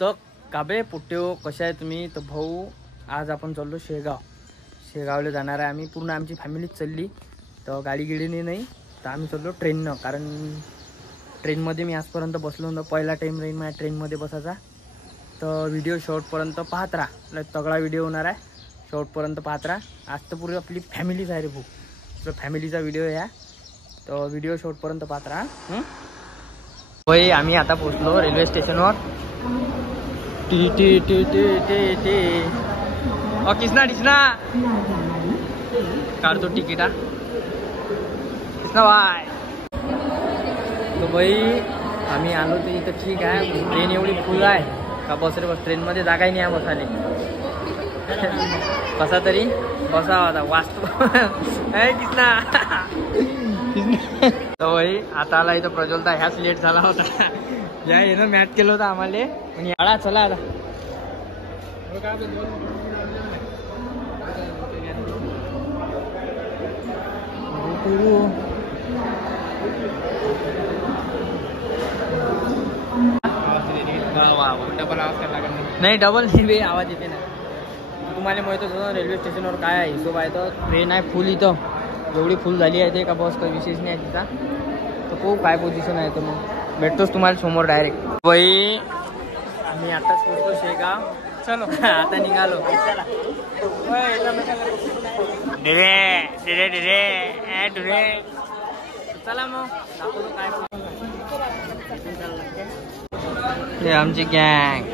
तर काबे पुट्ट्यो कशा आहे तुम्ही? तर भाऊ आज आपण चाललो शेगावला जाणार आहे आम्ही. पूर्ण आमची फॅमिलीच चालली. तर गाडी गिडीने नाही, तर आम्ही चाललो ट्रेननं. कारण ट्रेनमध्ये मी आजपर्यंत बसलो नव्हतो. पहिला टाईम राहील माझ्या ट्रेनमध्ये बसायचा. तर व्हिडिओ शेवटपर्यंत पाहत राहा. तगडा व्हिडिओ होणार आहे. शेवटपर्यंत पाहत राहा. आज तर पूर्ण आपली फॅमिलीच आहे रे भाऊ. तर फॅमिलीचा व्हिडिओ आहे. तर व्हिडिओ शेवटपर्यंत पाहत राहा. होय, आम्ही आता पोहोचलो रेल्वे स्टेशनवर. टी टी टी टी टी टी किसना डिसना काढतो तिकीटा किसना बाय. तो भाई आम्ही आलो तर इथं ठीक आहे. ट्रेन एवढी फुल आहे का बस रे बस. ट्रेनमध्ये जागाही नाही आहे बसाले. कसा तरी बसावा आता वाचतो. किसना तर भाई आता आला इथं प्रज्वलता. ह्याच लेट झाला होता. या येणं मॅट केलं होतं आम्हाला. पण याळा चला आता. नाही डबल नाही आवाज येते ना. तुम्हाला माहित होतं रेल्वे स्टेशनवर काय आहे हिशोब आहे. तर ट्रेन आहे फुल इथं. एवढी फुल झाली आहे ते का बस काही विशेष नाही आहे तिचा. तर खूप काय पोझिशन आहे. तर मग भेटतोच तुम्हाला समोर डायरेक्ट. बाई आम्ही आताच पोहोचलो शेगाव. चलो आता निघालो. चला मग काय हे आमची गँग.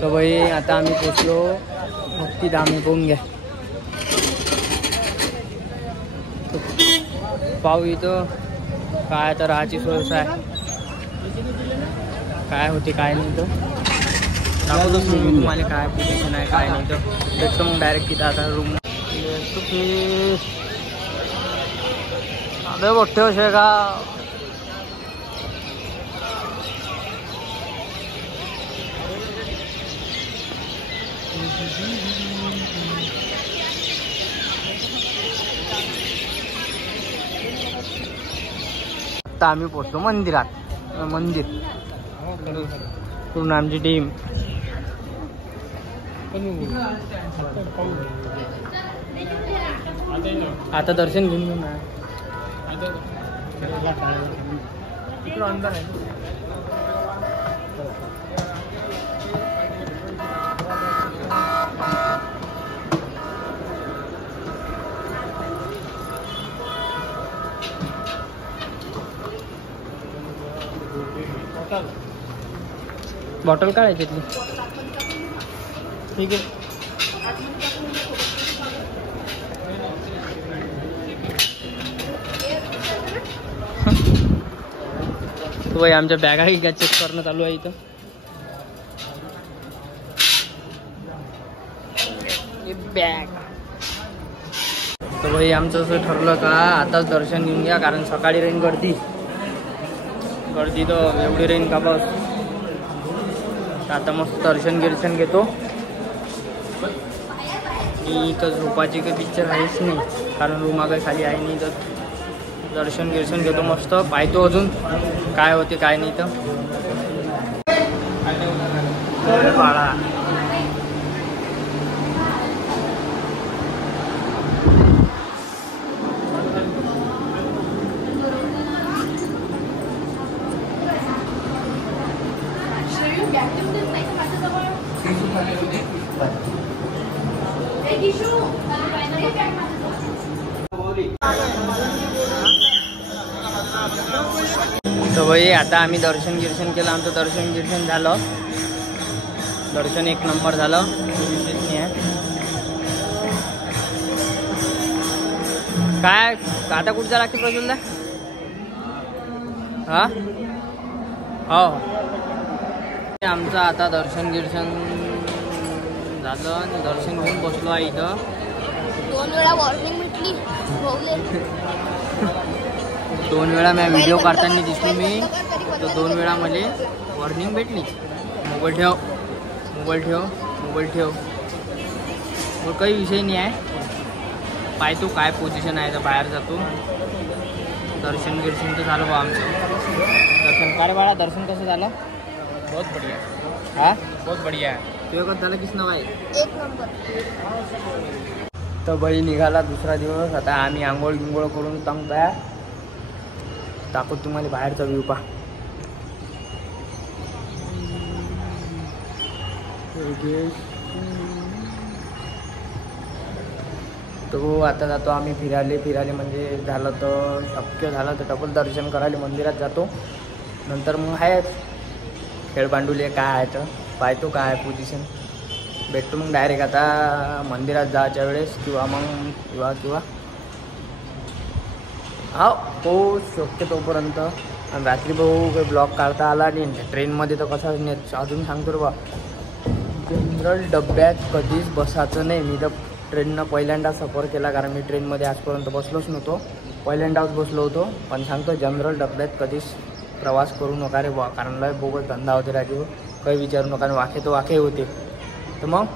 तर भाई आता आम्ही पोचलो भक्तिधाम. बघून घ्या. पाहू इथं काय तर राहायची सोय आहे. काय होते काय नाही. तर दाखवतोच मी तुम्हाला काय पोझिशन आहे काय नाही. तर भेटतो मग डायरेक्ट तिथं आता रूम. अबे मोठे शेगाव. आता आम्ही पोहोचलो मंदिरात. मंदिर पूर्ण आमची टीम. आता दर्शन घेऊन घेऊ ना. अंदर आहे. बॉटल काढायची तिथली. ठीक आहे. तो भाई आमच्या बॅगा चेक करणं चालू आहे इथं. बॅग. तर भाई आमचं असं ठरलं का आताच दर्शन घेऊन घ्या. कारण सकाळी राहीन गर्दी. तर एवढी राहीन का बस. आता मस्त दर्शन घेतो. इथं झोपाची काही पिक्चर आहेच नाही. कारण रूम काही खाली आहे नाही. तर दर्शन घेतो मस्त. पाहतो अजून काय होते काय नाही. तर पाळा तर भाई आता आम्ही दर्शन केलं. आमचं दर्शन झालं. दर्शन एक नंबर झालं. विशेष नाही आहे. काय आता कुठं लागते प्रज्वलला? हा हो. आमचं आता दर्शन झालं आणि दर्शन घेऊन बसलो आहे इथं. 2 वेळा वॉर्निंग भेटली. 2 वेळा मी व्हिडिओ काढताना दिसलो मी. तर 2 वेळा मला वॉर्निंग भेटली. मोबाईल ठेव. काही विषय नाही आहे. पाय तू काय पोझिशन आहे तर बाहेर जातो. दर्शन गिर्शन तर झालं बा आमचं. दर्शन काय रे बाळा, दर्शन कसं झालं? बहुत बढ़िया. हा बहुत बढ़िया है. तुझं कसं झालं किस नाव आहे? 1 नंबर. तर बाई निघाला दुसरा दिवस. आता आम्ही आंघोळ गिंघोळ करून सांगताय दाखवत तुम्हाला बाहेरचा व्ह्यू पहा. तो आता जातो आम्ही फिरायले म्हणजे झालं तर शक्य झालं तर डबल दर्शन करायला मंदिरात जातो. नंतर मग आहे खेळबांडुले काय आहे तर पाहतो काय आहे पोझिशन. भेटतो मग डायरेक्ट आता मंदिरात जायच्या वेळेस किंवा हा हो शक्य तोपर्यंत. आणि रात्री भाऊ काही ब्लॉग काढता आला नाही. ट्रेनमध्ये तर कसं अजून सांगतो रे बा, जनरल डब्यात कधीच बसायचं नाही. मी तर ट्रेननं पहिल्यांदा सफर केला कारण मी ट्रेनमध्ये आजपर्यंत बसलोच नव्हतो. पहिल्यांदाच बसलो होतो. पण सांगतो जनरल डब्यात कधीच प्रवास करू नका रे बा, कारण लय बोगस धंदा होते राजीव. काही विचारू नका. आणि वाखे तर वाखे होते. तर मग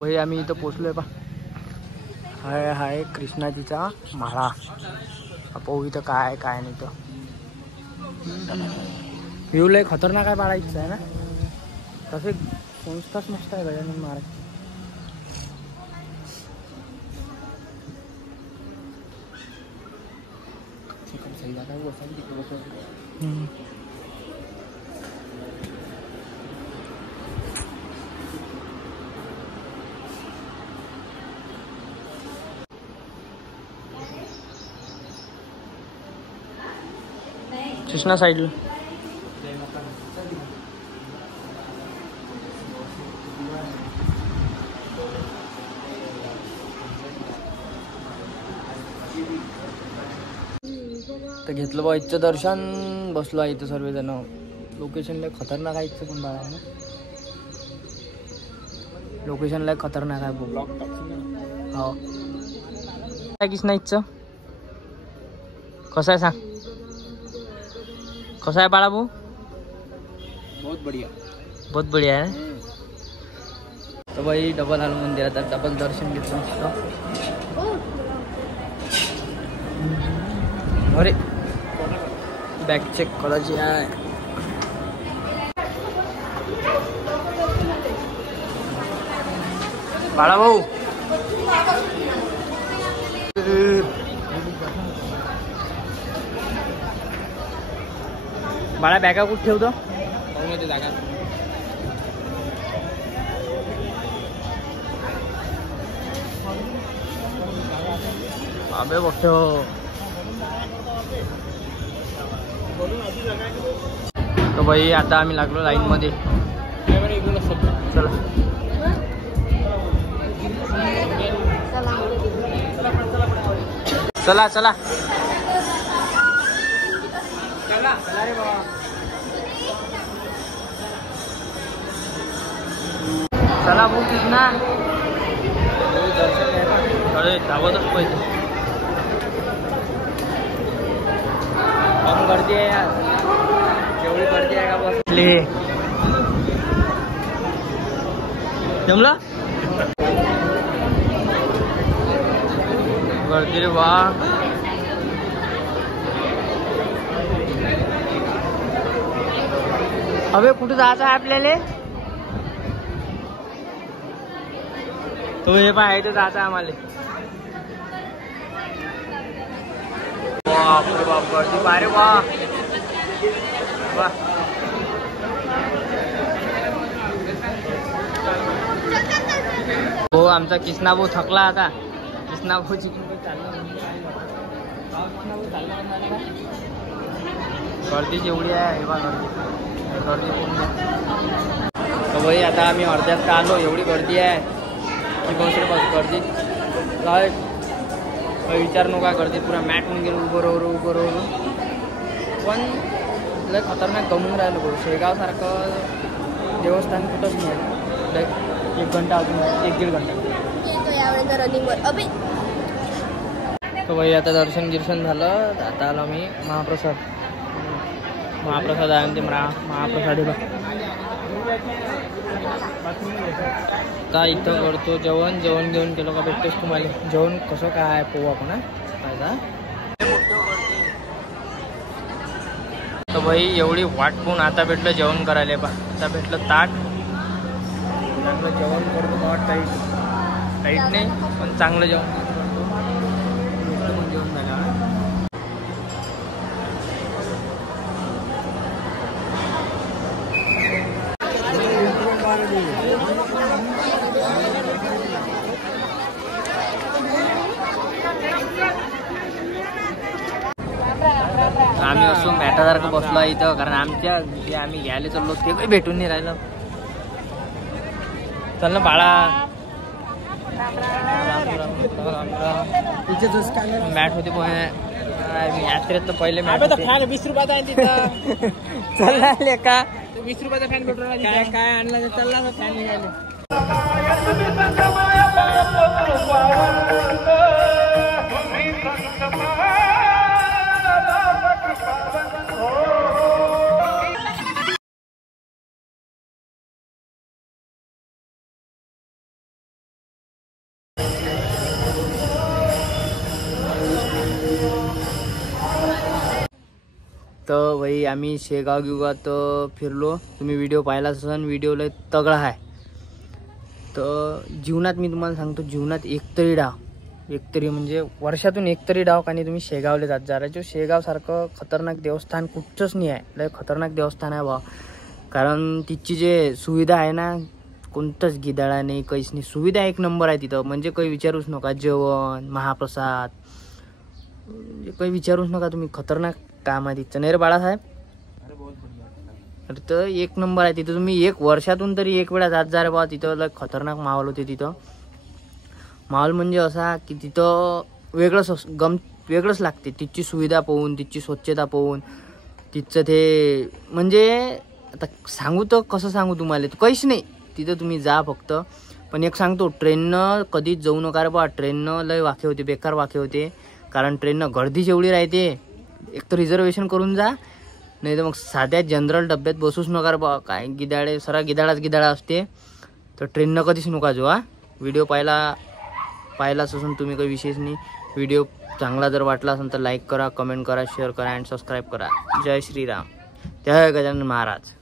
भाई आम्ही इथं पोचलोय पा. हाय कृष्णाजीचा माळा. पाहू इथं काय नाही. तर व्ह्यू लय खतरनाक आहे बाळायचं आहे ना. तसे संस्थाच मस्त आहे गजानन महाराज. कृष्णा साईडला तर घेतलं बा इथचं दर्शन. बसलो आहे इथं सर्वजण. लोकेशन लय खतरनाक आहे इथचं पण बाळा आहे ना. लोकेशन लय खतरनाक आहे बघ. हो काय किस नाही इथचं. कसं आहे सांग. कसं आहे बाळा भाऊ? बहुत बढ़िया. बहुत बढ़िया आहे. तर बाई डबल आलो मंदिरात. तर डबल दर्शन घेतलं मस्त. अरे बॅग चेक करायची आहे. बाळा भाऊ बाळा बॅगा कुठे ठेवतो? जागा अबे बघतो. तर बाई आता आम्ही लागलो लाईन मध्ये. चला चला चला चला भाऊ कृष्णा. अरे धावतच पाहिजे. कम गर्दी आहे यार. जेवढी गर्दी आहे का बसले जमला गर्दी रे वा. अबे कुठे जायचं आहे आपल्याला? तो हे पाय इथे जायचं आहे आम्हाला. बापरे बाप गर्दी पाय रे वा. हो आमचा किसना भाऊ थकला आता. किसना भाऊ चिकन गर्दी जेवढी आहे गर्दी तर भाई आता आम्ही अर्ध्यात का आलो. एवढी गर्दी आहे की बस रे बस. गर्दी काय विचार नका. गर्दी पुरा मॅट होऊन गेलो. उभं राहू पण लय खतरनाक गमून राहिलो भाऊ. शेगावसारखं देवस्थान कुठंच नाही. 1 घंटा अजून 1-1.5 घंटा यावेळेस रनिंगवर. अबे तर भाई आता दर्शन गिर्शन झालं. आता आलो मी महाप्रसाद आहे ते महाप्रसाद आता इथं करतो जेवण घेऊन केलं का भेटतोच तुम्हाला. जेवण कसं काय पाहू आपण हा. तर भाई एवढी वाट पाहून आता भेटलं जेवण करायला. बा आता भेटलं ताट. चांगलं जेवण करतो मला टाईट नाही पण चांगलं जेवण करतो. जेवण झालं. आम्ही असो मॅटासारखं बसलो आहे इथं कारण आमच्या जे आम्ही घ्यायला चाललो ते काही भेटून नाही राहिलं. चल ना बाळा. मॅट होते यात्रेत तर पहिले फॅन 20 रुपयाचा आहे तिथं. चालला का 20 रुपयाचा फॅन भेटून काय आणला ते चालला फॅन निघाले. तर भाई आम्ही शेगावात फिरलो. तुम्ही व्हिडिओ पाहिला असेल. व्हिडिओ लय तगडा आहे. तर जीवनात मी तुम्हाला सांगतो जीवनात एकतरी म्हणजे वर्षातून एकतरी डाव आणि तुम्ही शेगावला जात जा. शेगावसारखं खतरनाक देवस्थान कुठचंच नाही आहे. लय खतरनाक देवस्थान आहे बा. कारण तिची जे सुविधा आहे ना कोणतंच गिदाळा नाही काहीच नाही. सुविधा एक नंबर आहे तिथं. म्हणजे काही विचारूच नका. जेवण महाप्रसाद काही विचारूच नका तुम्ही. खतरनाक काम आहे तिथं नाही रे बाळासाहेब. तर एक नंबर आहे तिथं. तुम्ही एक वर्षातून तरी एक वेळा जात जा रे बा. तिथं खतरनाक माहोल होते तिथं. माहोल म्हणजे असा की तिथं वेगळंच लागते. तिची सुविधा पाहून तिची स्वच्छता पाहून तिथचं ते म्हणजे आता सांगू तर कसं सांगू तुम्हाला. काहीच नाही तिथं. तुम्ही जा फक्त. पण एक सांगतो ट्रेननं कधीच जाऊ नका रे बा. ट्रेननं लय वाखे होते बेकार वाखे होते. कारण ट्रेननं गर्दीच एवढी राहते. एक तर रिझर्वेशन करून जा नाही तर मग साध्या जनरल डब्यात बसूच नका रे बा. काय गिदाळे सरा गिदाळा असते. तर ट्रेननं कधीच नका जाऊ. व्हिडिओ पाहिलाच असून तुम्ही काही विशेष नाही. व्हिडिओ चांगला जर वाटला असेल तर लाईक करा, कमेंट करा, शेअर करा अँड सबस्क्राईब करा. जय श्रीराम. जय गजानन महाराज.